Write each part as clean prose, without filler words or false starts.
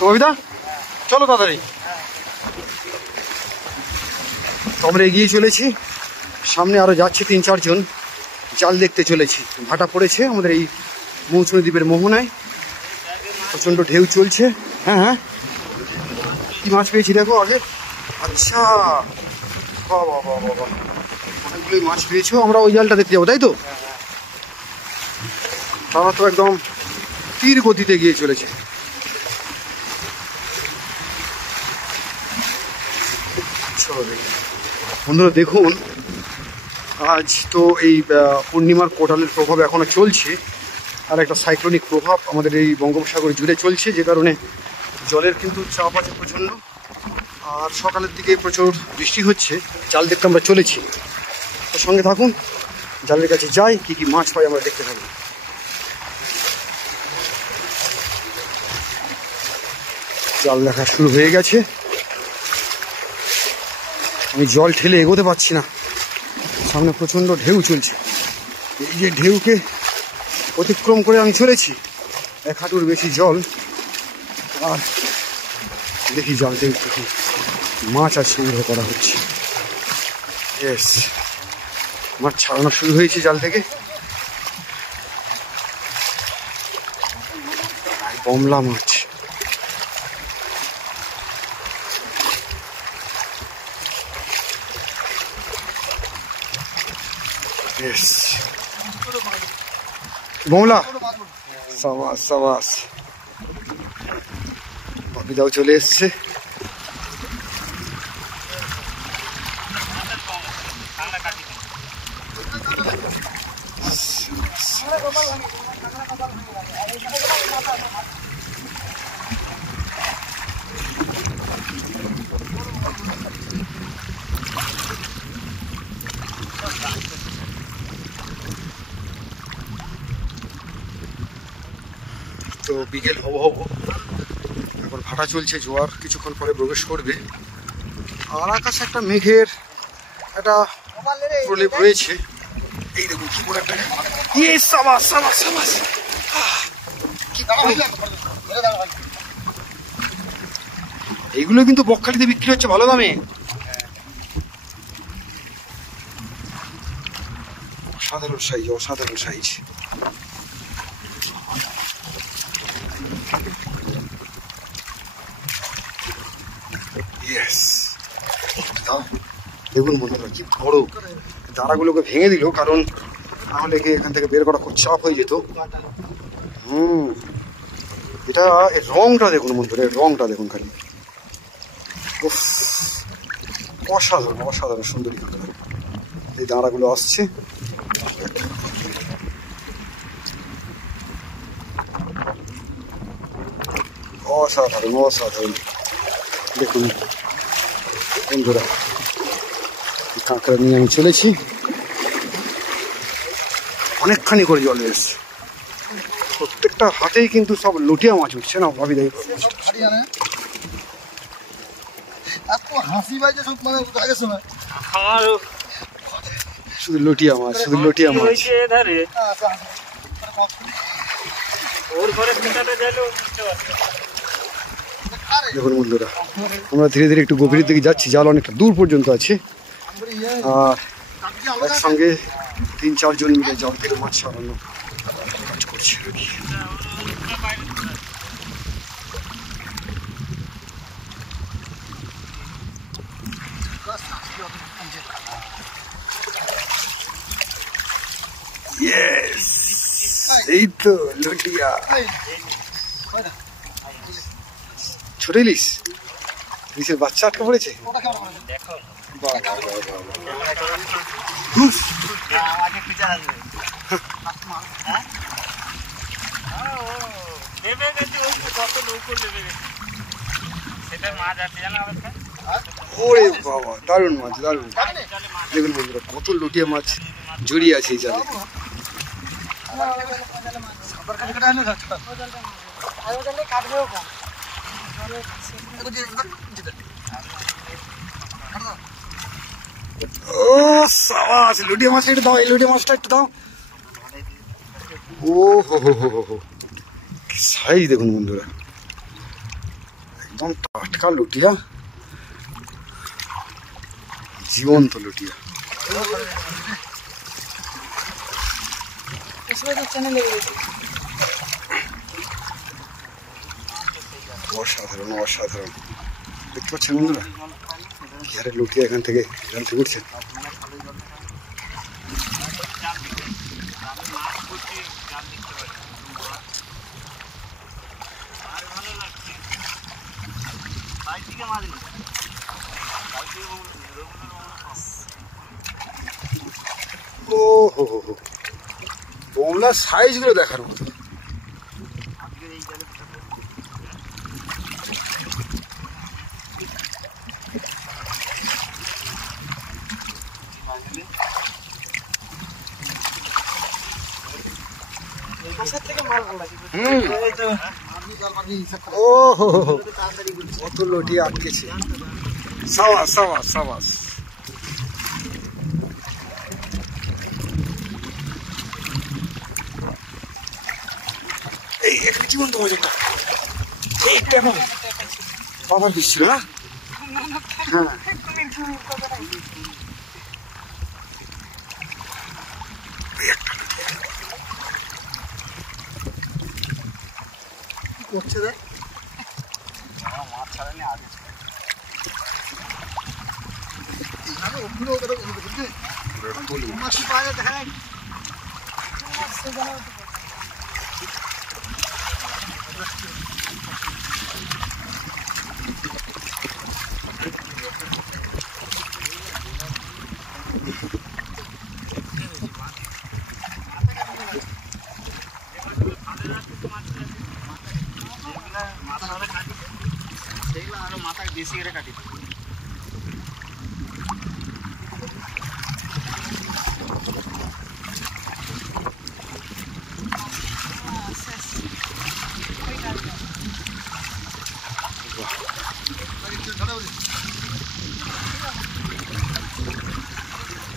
কবিতা চলো তাড়াতাড়ি। আমরা এগিয়ে চলেছি, সামনে আরো যাচ্ছে 3-4 জন, জাল দেখতে চলেছি। ভাটা পড়েছে আমাদের এই মৌসুমী দ্বীপের মোহনায়, প্রচন্ড ঢেউ চলছে। হ্যাঁ হ্যাঁ, কি মাছ পেয়েছি দেখো আগে। আচ্ছা, বাবা বাবা বাবা, অনেকগুলোই মাছ পেয়েছো। আমরা ওই জালটা দেখতে যাবো, তাই তো? তারা তো একদম তীর গতিতে গিয়ে চলেছে। বন্ধুরা দেখুন, আজ তো এই পূর্ণিমার কোটালের প্রভাব এখনো চলছে, আর একটা সাইক্লোনিক প্রভাব আমাদের এই বঙ্গোপসাগর জুড়ে চলছে, যে কারণে জলের কিন্তু চাপ আছে প্রচণ্ড। আর সকালের দিকে প্রচুর বৃষ্টি হচ্ছে। জাল দেখতে আমরা চলেছি, তো সঙ্গে থাকুন, জালের কাছে যাই, কি কি মাছ পাই আমরা দেখতে থাকি। জাল দেখা শুরু হয়ে গেছে। আমি জল ঠেলে এগোতে পারছি না, সামনে প্রচণ্ড ঢেউ চলছে। এই যে ঢেউকে অতিক্রম করে আমি চলেছি, 1 হাঁটুর বেশি জল। আর দেখি জল থেকে কিছু মাছ আর সংগ্রহ করা হচ্ছে। ইয়েস, মাছ ছাড়ানো শুরু হয়েছে জাল থেকে। কমলা মাছ, বমলা, সাবাস সাবাস। বাপিদাও চলে এসছে। তো বিকেল হব এখন, ভাটা চলছে, জোয়ার কিছুক্ষণ পরে প্রবেশ করবে। আর আকাশে একটা মেঘের একটা প্রলেপ রয়েছে। এই দেখুন কি বড় একটা, সাবাস সাবাস সাবাস। এইগুলো কিন্তু বকখালিতে বিক্রি হচ্ছে ভালো দামে। অসাধারণ সাইজ, অসাধারণ সাইজ। দেখুন বন্ধুরা কি বড়, দাঁড়াগুলোকে ভেঙে দিল, কারণ নাহলে এখান থেকে বের করা খুব চাপ হয়ে যেত। এটা রংটা দেখুন বন্ধুরা, রংটা দেখুন খালি, অসাধারণ অসাধারণ সুন্দরী কাঁকড়া। এই দাঁড়াগুলো আসছে, অসাধারণ অসাধারণ। দেখুন বন্ধুরা, কাঁকড়া নিয়ে আমি চলেছি, অনেকখানি করে জল এসছে। প্রত্যেকটা হাতেই কিন্তু সব লুটিয়া মাছ উঠছে না ভাবি, দেখি শুধু লুটিয়া মাছ, শুধু লুটিয়া মাছ। দেখুন বন্ধুরা, আমরা ধীরে ধীরে একটু গভীরের দিকে যাচ্ছি, জাল অনেকটা দূর পর্যন্ত আছে। আর একসঙ্গে 3-4 জন মিলে জল থেকে মাছ সরানো কাজ করছে। এই তো লুটিয়া, ছোট ইলিশ, ইলিশের বাচ্চা আটকে পড়েছে। ওরে বাবা, দারুণ মাছ, দারুণ। দেখুন বন্ধুরা, কত লুটিয়া মাছ জড়িয়ে আছে এই জালে। ও সাবাস, লুটিয়া মাছটা একটু দাও, এই লুটিয়া মাছটা একটু দাও। ও হো হো হো হো, সাইজ দেখুন বন্ধুরা, একদম টাটকা লুটিয়া, জীবন্ত লুটিয়া। অসাধারণ অসাধারণ, দেখতে পাচ্ছেন বন্ধুরা কি হারে লুটিয়া এখান থেকে জাল থেকে উঠছে। ও হো হো হো, বোমলার সাইজ গুলো দেখার মতো। ও হো হো, কত লটি আটকেছে। সাবাস সাবাস সাবাস। এই একটা জীবন্ত মজাটা, এই একটা এখন বাবার দিচ্ছিল না। হ্যাঁ করছে দেখ, মাছ ছাড়ানি আগে মাথায় বেশি করে কাটি।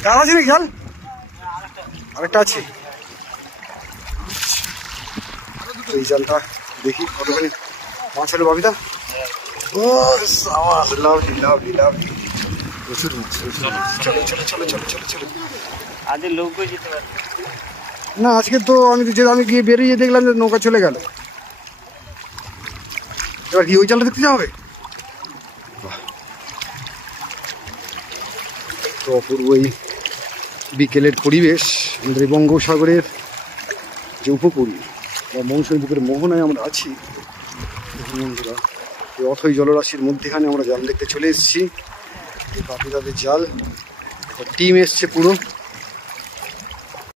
জাল আছে নাকি? জাল আরেকটা আছে, এই জালটা দেখি কতখানি মাছ হলো বাবিদা। ও লাভলি লাভলি লাভলি, প্রচুর মাছ। চলো চলো চলো চলো চলো চলো। আজ লোক যেতে পারে না, আজকে তো আমি গিয়ে বেরিয়ে দেখলাম যে নৌকা চলে গেল। এবার কি ওই জালটা দেখতে যাওয়া হবে? তো অপূর্ব এই বিকেলের পরিবেশ, আমাদের এই বঙ্গোপসাগরের যে উপকূল বা মৌসুমী বুকের মোহনায় আমরা আছি। বন্ধুরা এই অথই জলরাশির মধ্যেখানে আমরা জাল দেখতে চলে এসেছি। এই বাপিদাদের জাল, টিম এসছে পুরো।